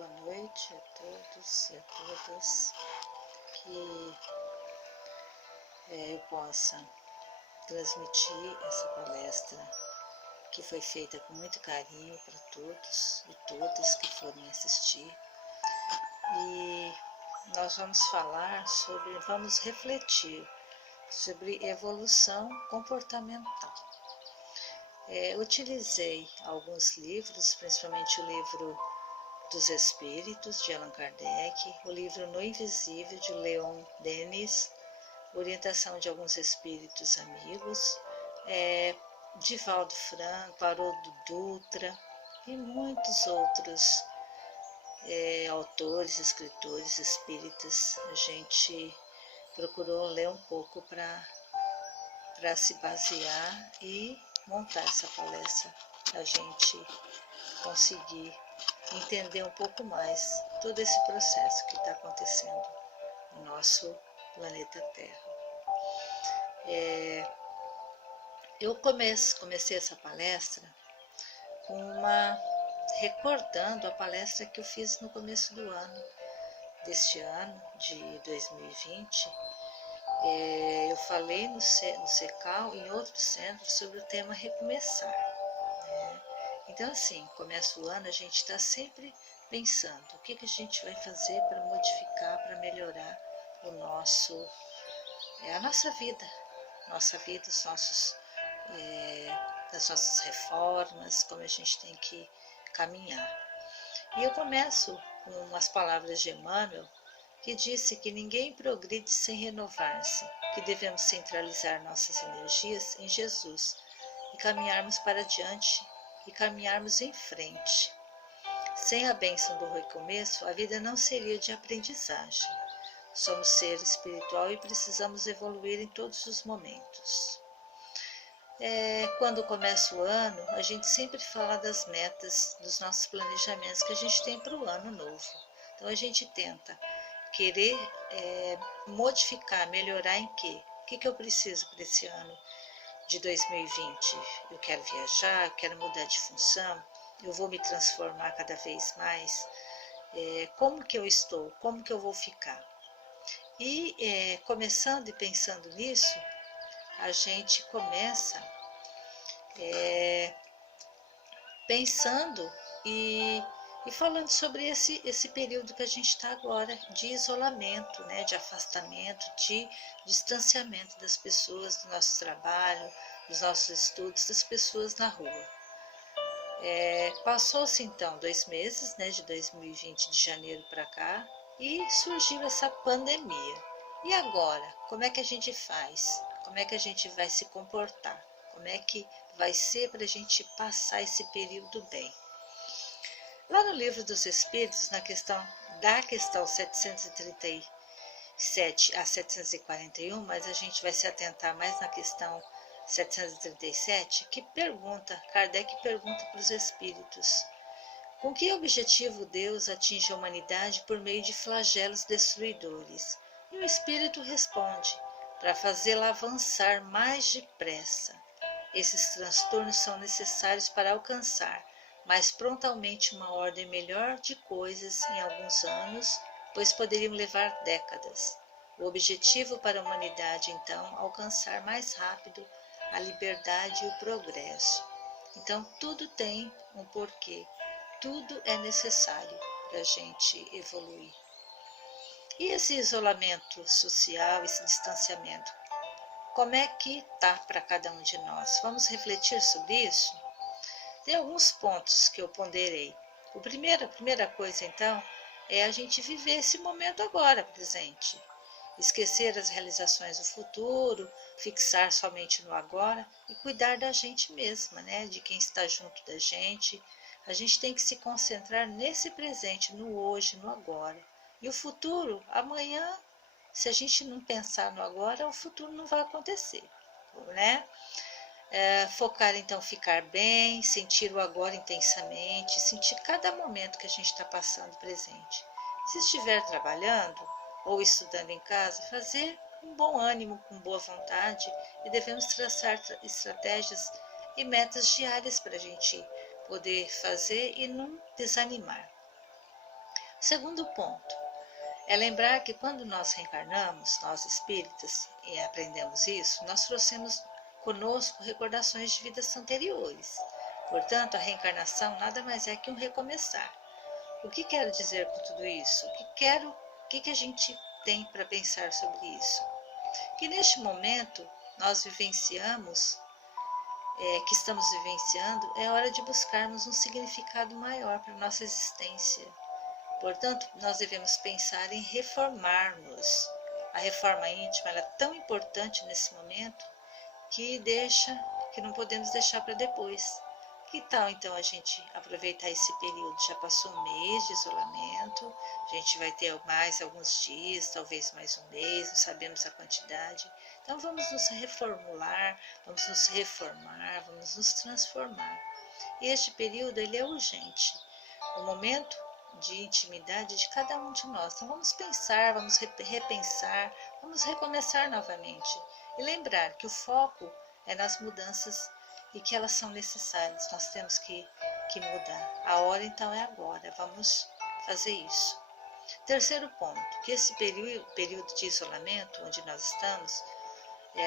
Boa noite a todos e a todas, que eu possa transmitir essa palestra que foi feita com muito carinho para todos e todas que forem assistir. E nós vamos refletir sobre evolução comportamental. Utilizei alguns livros, principalmente o livro dos Espíritos, de Allan Kardec, o livro No Invisível, de Leon Denis, orientação de alguns espíritos amigos, Divaldo Franco, Haroldo Dutra e muitos outros autores, escritores espíritas. A gente procurou ler um pouco para se basear e montar essa palestra, para a gente conseguir entender um pouco mais todo esse processo que está acontecendo no nosso planeta Terra. Eu comecei essa palestra recordando a palestra que eu fiz no começo deste ano, de 2020. Eu falei no CECAL e em outros centros sobre o tema recomeçar. Então, assim, começa o ano, a gente está sempre pensando o que a gente vai fazer para modificar, para melhorar a nossa vida, as nossas reformas, como a gente tem que caminhar. E eu começo com as palavras de Emmanuel, que disse que ninguém progride sem renovar-se, que devemos centralizar nossas energias em Jesus e caminharmos para diante e caminharmos em frente. Sem a bênção do recomeço, a vida não seria de aprendizagem. Somos ser espiritual e precisamos evoluir em todos os momentos. Quando começa o ano, a gente sempre fala das metas, dos nossos planejamentos que a gente tem para o ano novo. Então a gente tenta querer modificar, melhorar em quê? O que eu preciso para esse ano de 2020? Eu quero viajar, eu quero mudar de função, eu vou me transformar cada vez mais. Como que eu estou? Como que eu vou ficar? E começando e pensando nisso, a gente começa pensando e falando sobre esse período que a gente está agora de isolamento, né, de afastamento, de distanciamento das pessoas, do nosso trabalho, dos nossos estudos, das pessoas na rua. Passou-se então 2 meses, né, de 2020, de janeiro para cá, e surgiu essa pandemia. E agora, como é que a gente faz? Como é que a gente vai se comportar? Como é que vai ser para a gente passar esse período bem? Lá no Livro dos Espíritos, da questão 737 a 741, mas a gente vai se atentar mais na questão 737, Kardec pergunta para os espíritos: com que objetivo Deus atinge a humanidade por meio de flagelos destruidores? E o espírito responde: para fazê-la avançar mais depressa. Esses transtornos são necessários para alcançar mais prontamente uma ordem melhor de coisas em alguns anos, pois poderiam levar décadas. O objetivo para a humanidade, então, alcançar mais rápido a liberdade e o progresso. Então, tudo tem um porquê, tudo é necessário para a gente evoluir. E esse isolamento social, esse distanciamento, como é que está para cada um de nós? Vamos refletir sobre isso? Tem alguns pontos que eu ponderei. A primeira coisa, então, é a gente viver esse momento agora, presente. Esquecer as realizações do futuro, fixar somente no agora e cuidar da gente mesma, né? De quem está junto da gente. A gente tem que se concentrar nesse presente, no hoje, no agora. E o futuro, amanhã, se a gente não pensar no agora, o futuro não vai acontecer, né? Focar, então, ficar bem, sentir o agora intensamente, sentir cada momento que a gente está passando presente. Se estiver trabalhando ou estudando em casa, fazer com bom ânimo, com boa vontade, e devemos traçar estratégias e metas diárias para a gente poder fazer e não desanimar. Segundo ponto, é lembrar que quando nós reencarnamos, nós espíritas, e aprendemos isso, nós trouxemos conosco recordações de vidas anteriores. Portanto, a reencarnação nada mais é que um recomeçar. O que quero dizer com tudo isso? O que a gente tem para pensar sobre isso? Que neste momento nós vivenciamos, que estamos vivenciando, é hora de buscarmos um significado maior para a nossa existência. Portanto, nós devemos pensar em reformarmos. A reforma íntima é tão importante nesse momento que não podemos deixar para depois. Que tal então a gente aproveitar esse período? Já passou um mês de isolamento, a gente vai ter mais alguns dias, talvez mais um mês, não sabemos a quantidade. Então vamos nos reformular, vamos nos reformar, vamos nos transformar. E este período ele é urgente. O momento de intimidade de cada um de nós. Então vamos pensar, vamos repensar, vamos recomeçar novamente. E lembrar que o foco é nas mudanças e que elas são necessárias. Nós temos que mudar. A hora então é agora. Vamos fazer isso. Terceiro ponto, que esse período de isolamento onde nós estamos,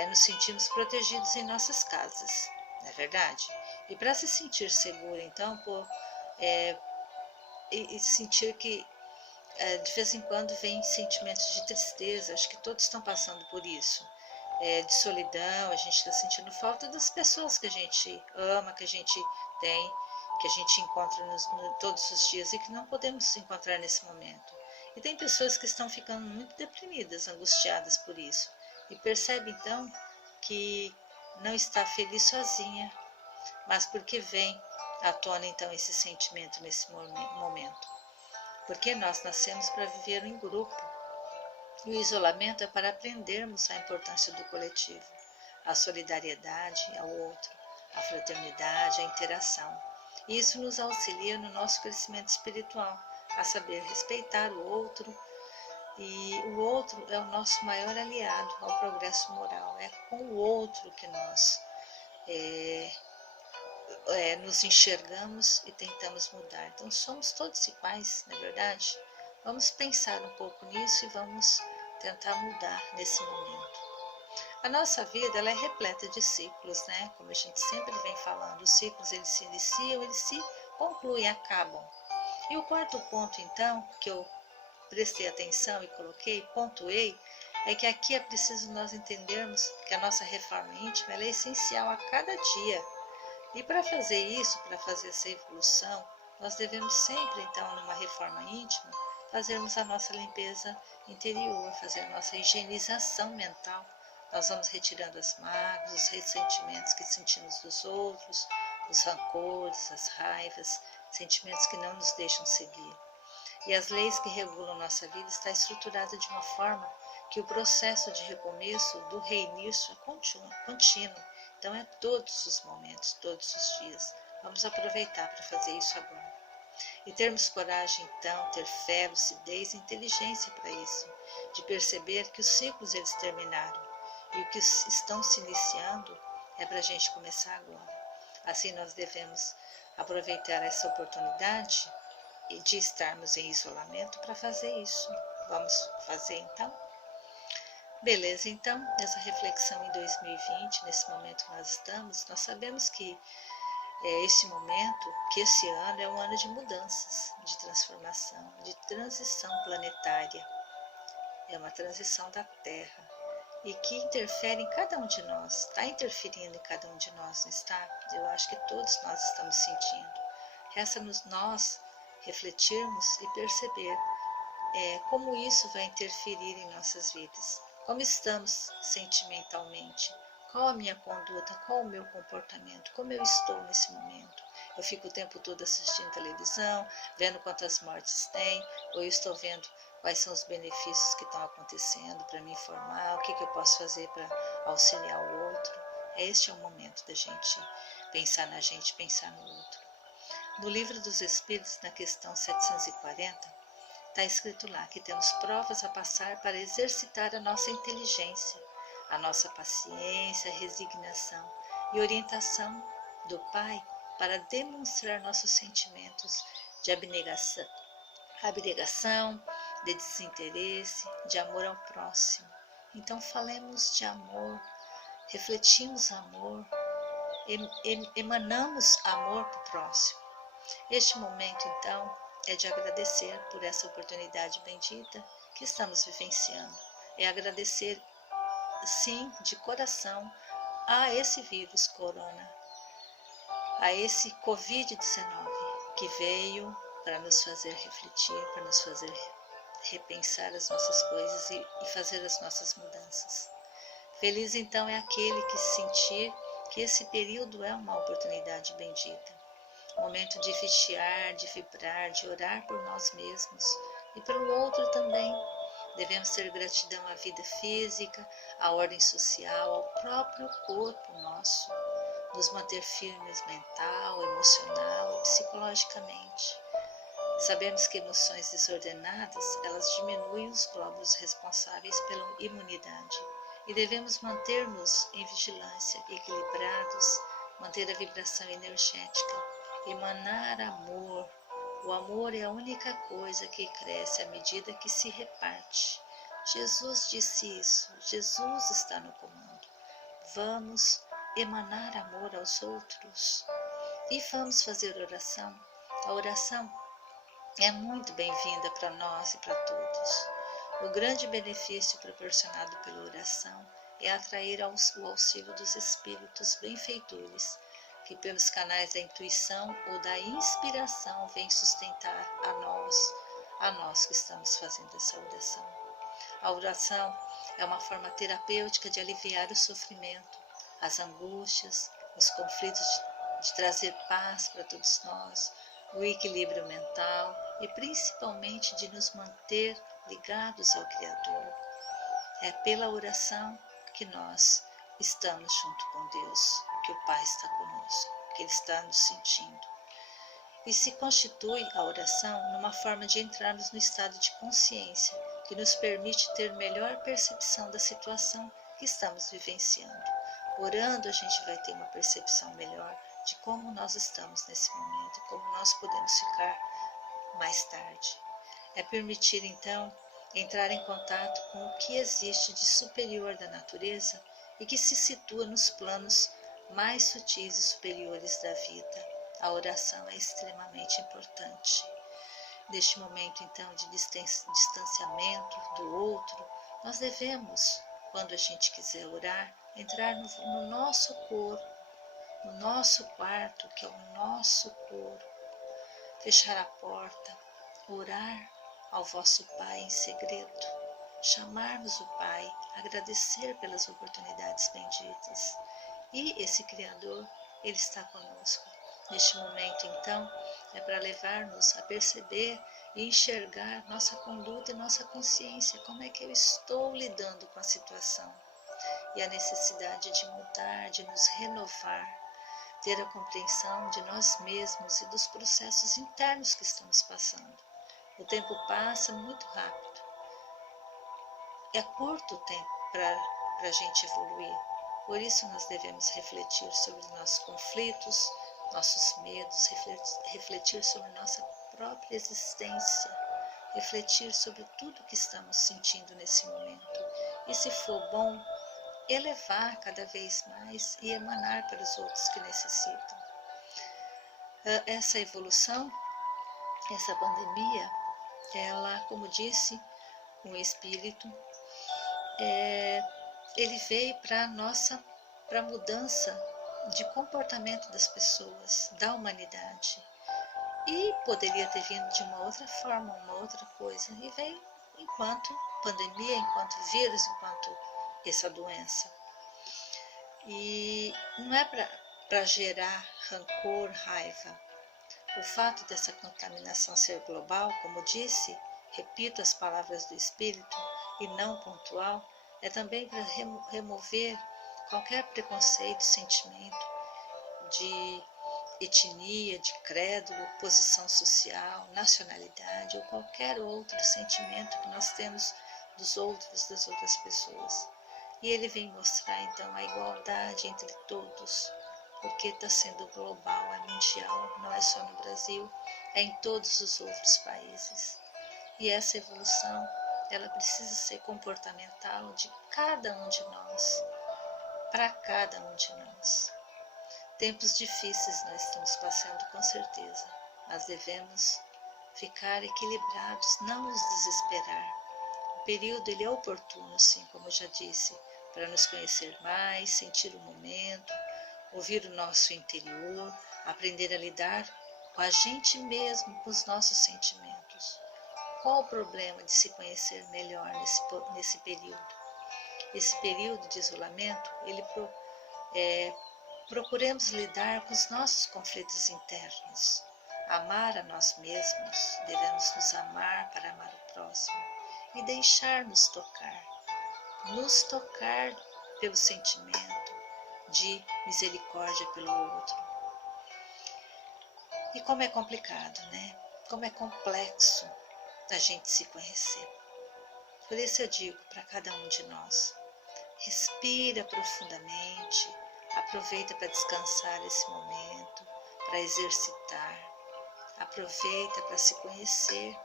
nos sentimos protegidos em nossas casas, não é verdade? E para se sentir seguro, então, e sentir que de vez em quando vem sentimentos de tristeza, acho que todos estão passando por isso, de solidão, a gente está sentindo falta das pessoas que a gente ama, que a gente tem, que a gente encontra todos os dias e que não podemos encontrar nesse momento. E tem pessoas que estão ficando muito deprimidas, angustiadas por isso, e percebe então que não está feliz sozinha, mas porque vem à tona então esse sentimento nesse momento. Porque nós nascemos para viver em grupo. E o isolamento é para aprendermos a importância do coletivo, a solidariedade ao outro, a fraternidade, a interação. E isso nos auxilia no nosso crescimento espiritual, a saber respeitar o outro. E o outro é o nosso maior aliado ao progresso moral. É com o outro que nós nos enxergamos e tentamos mudar. Então somos todos iguais, não é verdade? Vamos pensar um pouco nisso e vamos tentar mudar nesse momento. A nossa vida ela é repleta de ciclos, né? Como a gente sempre vem falando, os ciclos eles se iniciam, eles se concluem, acabam. E o quarto ponto, então, que eu prestei atenção e pontuei, é que aqui é preciso nós entendermos que a nossa reforma íntima ela é essencial a cada dia. E para fazer isso, para fazer essa evolução, nós devemos sempre, então, numa reforma íntima, fazermos a nossa limpeza interior, fazer a nossa higienização mental. Nós vamos retirando as mágoas, os ressentimentos que sentimos dos outros, os rancores, as raivas, sentimentos que não nos deixam seguir. E as leis que regulam nossa vida estão estruturadas de uma forma que o processo de recomeço, do reinício, é contínuo. Então é todos os momentos, todos os dias. Vamos aproveitar para fazer isso agora. E termos coragem, então, ter fé, lucidez e inteligência para isso, de perceber que os ciclos eles terminaram e o que estão se iniciando é para a gente começar agora. Assim nós devemos aproveitar essa oportunidade de estarmos em isolamento para fazer isso. Vamos fazer então? Beleza, então, nessa reflexão em 2020, nesse momento que nós estamos, nós sabemos que esse momento, que esse ano é um ano de mudanças, de transformação, de transição planetária. É uma transição da Terra e que interfere em cada um de nós, está interferindo em cada um de nós, não está? Eu acho que todos nós estamos sentindo. Resta-nos nós refletirmos e perceber como isso vai interferir em nossas vidas. Como estamos sentimentalmente? Qual a minha conduta? Qual o meu comportamento? Como eu estou nesse momento? Eu fico o tempo todo assistindo televisão, vendo quantas mortes tem, ou eu estou vendo quais são os benefícios que estão acontecendo para me informar, o que eu posso fazer para auxiliar o outro. Este é o momento da gente pensar na gente, pensar no outro. No Livro dos Espíritos, na questão 740, está escrito lá que temos provas a passar para exercitar a nossa inteligência, a nossa paciência, resignação e orientação do Pai para demonstrar nossos sentimentos de abnegação, abnegação, de desinteresse, de amor ao próximo. Então falemos de amor, refletimos amor, emanamos amor para o próximo. Este momento, então, é de agradecer por essa oportunidade bendita que estamos vivenciando. É agradecer, sim, de coração, a esse vírus corona, a esse Covid-19 que veio para nos fazer refletir, para nos fazer repensar as nossas coisas e fazer as nossas mudanças. Feliz então é aquele que sentir que esse período é uma oportunidade bendita, momento de vigiar, de vibrar, de orar por nós mesmos e pelo outro também. Devemos ter gratidão à vida física, à ordem social, ao próprio corpo nosso, nos manter firmes mental, emocional e psicologicamente. Sabemos que emoções desordenadas, elas diminuem os glóbulos responsáveis pela imunidade e devemos manter-nos em vigilância, equilibrados, manter a vibração energética, emanar amor. O amor é a única coisa que cresce à medida que se reparte. Jesus disse isso, Jesus está no comando. Vamos emanar amor aos outros e vamos fazer oração. A oração é muito bem-vinda para nós e para todos. O grande benefício proporcionado pela oração é atrair o auxílio dos espíritos benfeitores, que pelos canais da intuição ou da inspiração vêm sustentar a nós que estamos fazendo essa oração. A oração é uma forma terapêutica de aliviar o sofrimento, as angústias, os conflitos, de trazer paz para todos nós, o equilíbrio mental e principalmente de nos manter ligados ao Criador. É pela oração que nós estamos junto com Deus, que o Pai está conosco, que Ele está nos sentindo. E se constitui a oração numa forma de entrarmos no estado de consciência, que nos permite ter melhor percepção da situação que estamos vivenciando. Orando, a gente vai ter uma percepção melhor de como nós estamos nesse momento, como nós podemos ficar mais tarde. É permitir, então, entrar em contato com o que existe de superior da natureza e que se situa nos planos mais sutis e superiores da vida. A oração é extremamente importante. Neste momento, então, de distanciamento do outro, nós devemos, quando a gente quiser orar, entrar no nosso corpo, no nosso quarto, que é o nosso corpo, fechar a porta, orar ao vosso Pai em segredo, chamarmos o Pai, agradecer pelas oportunidades benditas. E esse Criador, Ele está conosco. Neste momento, então, é para levar-nos a perceber e enxergar nossa conduta e nossa consciência, como é que eu estou lidando com a situação. E a necessidade de mudar, de nos renovar, ter a compreensão de nós mesmos e dos processos internos que estamos passando. O tempo passa muito rápido. É curto o tempo para a gente evoluir. Por isso nós devemos refletir sobre nossos conflitos, nossos medos, refletir sobre nossa própria existência, refletir sobre tudo que estamos sentindo nesse momento. E se for bom, elevar cada vez mais e emanar para os outros que necessitam. Essa evolução, essa pandemia, ela, como disse um espírito, ele veio para a mudança de comportamento das pessoas, da humanidade. E poderia ter vindo de uma outra forma, uma outra coisa. E veio enquanto pandemia, enquanto vírus, enquanto essa doença. E não é para gerar rancor, raiva. O fato dessa contaminação ser global, como disse, repito as palavras do Espírito, e não pontual, é também para remover qualquer preconceito, sentimento de etnia, de credo, posição social, nacionalidade ou qualquer outro sentimento que nós temos dos outros, das outras pessoas. E ele vem mostrar então a igualdade entre todos, porque está sendo global, é mundial, não é só no Brasil, é em todos os outros países. E essa evolução, ela precisa ser comportamental de cada um de nós, para cada um de nós. Tempos difíceis nós estamos passando, com certeza, mas devemos ficar equilibrados, não nos desesperar. O período ele é oportuno, sim, como eu já disse, para nos conhecer mais, sentir o momento, ouvir o nosso interior, aprender a lidar com a gente mesmo, com os nossos sentimentos. Qual o problema de se conhecer melhor nesse período? Esse período de isolamento, procuremos lidar com os nossos conflitos internos. Amar a nós mesmos, devemos nos amar para amar o próximo e deixar-nos tocar. Nos tocar pelo sentimento de misericórdia pelo outro. E como é complicado, né? Como é complexo a gente se conhecer. Por isso eu digo para cada um de nós, respira profundamente, aproveita para descansar esse momento, para exercitar, aproveita para se conhecer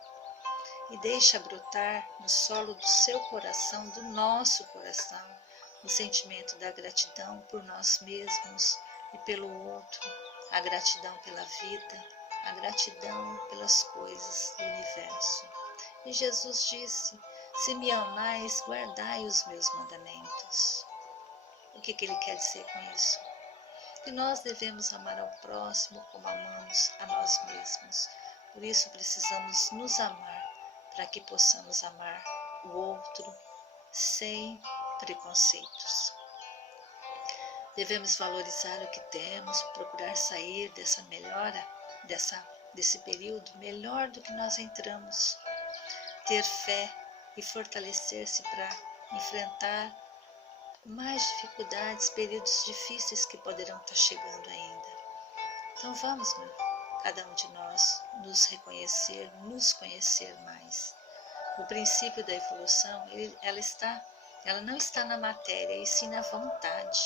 e deixa brotar no solo do seu coração, do nosso coração, o sentimento da gratidão por nós mesmos e pelo outro, a gratidão pela vida, a gratidão pelas coisas do universo. E Jesus disse, se me amais, guardai os meus mandamentos. O que ele quer dizer com isso? Que nós devemos amar ao próximo como amamos a nós mesmos. Por isso precisamos nos amar, para que possamos amar o outro sem preconceitos. Devemos valorizar o que temos, procurar sair dessa melhora, desse período melhor do que nós entramos. Ter fé e fortalecer-se para enfrentar mais dificuldades, períodos difíceis que poderão estar chegando ainda. Então vamos, cada um de nós, nos reconhecer, nos conhecer mais. O princípio da evolução, ela não está na matéria, e sim na vontade.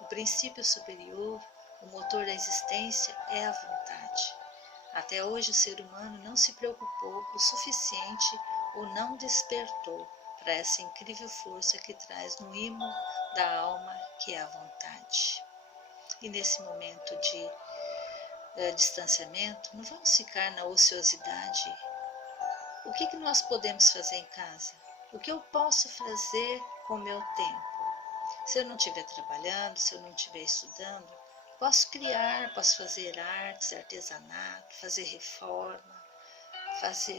O princípio superior, o motor da existência é a vontade. Até hoje o ser humano não se preocupou o suficiente ou não despertou para essa incrível força que traz no imo da alma, que é a vontade. E nesse momento de distanciamento, não vamos ficar na ociosidade. O que nós podemos fazer em casa? O que eu posso fazer com o meu tempo? Se eu não estiver trabalhando, se eu não estiver estudando, posso criar, posso fazer artes, artesanato, fazer reforma,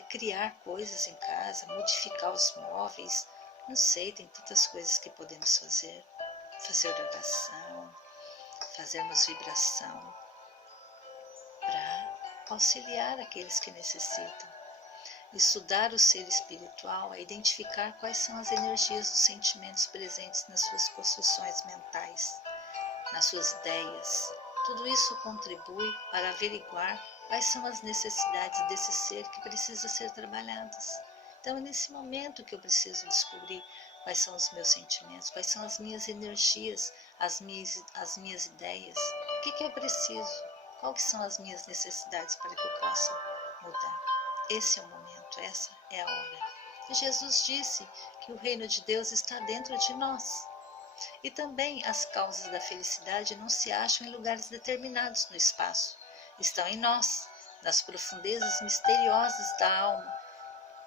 criar coisas em casa, modificar os móveis, não sei, tem tantas coisas que podemos fazer. Fazer oração, fazermos vibração, para auxiliar aqueles que necessitam. Estudar o ser espiritual é identificar quais são as energias dos sentimentos presentes nas suas construções mentais, nas suas ideias. Tudo isso contribui para averiguar quais são as necessidades desse ser que precisa ser trabalhadas. Então é nesse momento que eu preciso descobrir quais são os meus sentimentos, quais são as minhas energias, as minhas ideias. O que eu preciso? Quais são as minhas necessidades para que eu possa mudar? Esse é o momento, essa é a hora. E Jesus disse que o reino de Deus está dentro de nós. E também as causas da felicidade não se acham em lugares determinados no espaço. Estão em nós, nas profundezas misteriosas da alma,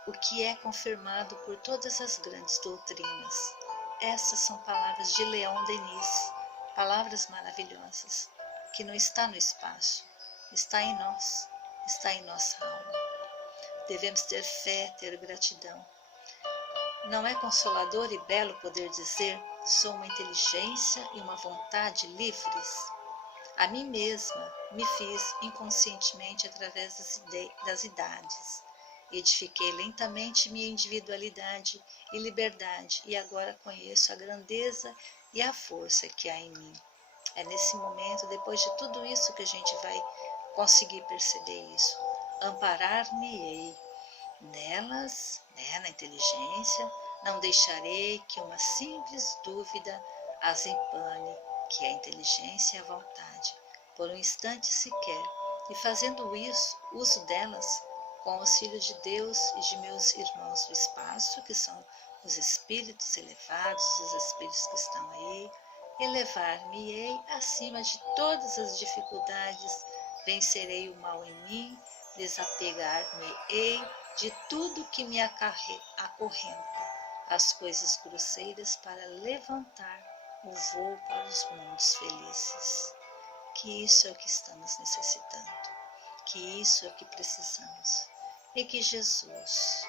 o que é confirmado por todas as grandes doutrinas. Essas são palavras de Leon Denis, palavras maravilhosas, que não está no espaço, está em nós, está em nossa alma. Devemos ter fé, ter gratidão. Não é consolador e belo poder dizer, sou uma inteligência e uma vontade livres? A mim mesma me fiz inconscientemente através das idades. Edifiquei lentamente minha individualidade e liberdade e agora conheço a grandeza e a força que há em mim. É nesse momento, depois de tudo isso, que a gente vai conseguir perceber isso. Amparar-me-ei nelas, na inteligência, não deixarei que uma simples dúvida as empane, que é a inteligência e a vontade, por um instante sequer, e fazendo isso, uso delas com o auxílio de Deus e de meus irmãos do espaço, que são os espíritos elevados, os espíritos que estão aí, elevar-me-ei acima de todas as dificuldades, vencerei o mal em mim, desapegar-me-ei de tudo que me acorrenta, as coisas grosseiras, para levantar o voo para os mundos felizes. Que isso é o que estamos necessitando, que isso é o que precisamos. E que Jesus,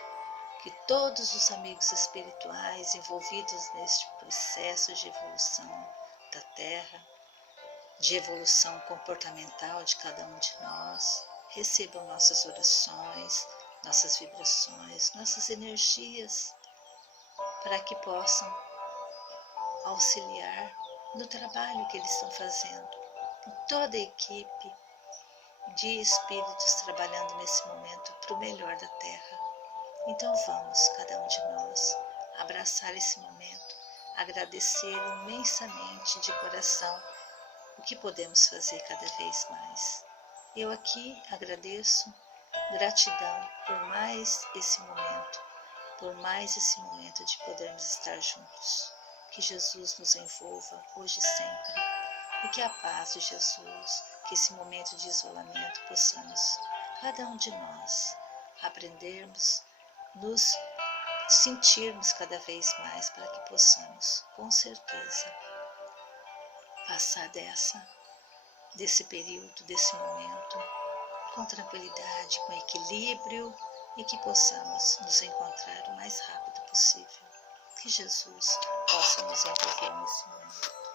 que todos os amigos espirituais envolvidos neste processo de evolução da Terra, de evolução comportamental de cada um de nós, recebam nossas orações, nossas vibrações, nossas energias, para que possam auxiliar no trabalho que eles estão fazendo. E toda a equipe de espíritos trabalhando nesse momento para o melhor da Terra. Então vamos, cada um de nós, abraçar esse momento, agradecer imensamente de coração o que podemos fazer cada vez mais. Eu aqui agradeço, gratidão por mais esse momento de podermos estar juntos. Que Jesus nos envolva hoje e sempre, e que a paz de Jesus, que esse momento de isolamento possamos, cada um de nós, aprendermos, nos sentirmos cada vez mais, para que possamos, com certeza, passar desse período, desse momento, com tranquilidade, com equilíbrio, e que possamos nos encontrar o mais rápido possível. Que Jesus possa nos envolver nesse momento.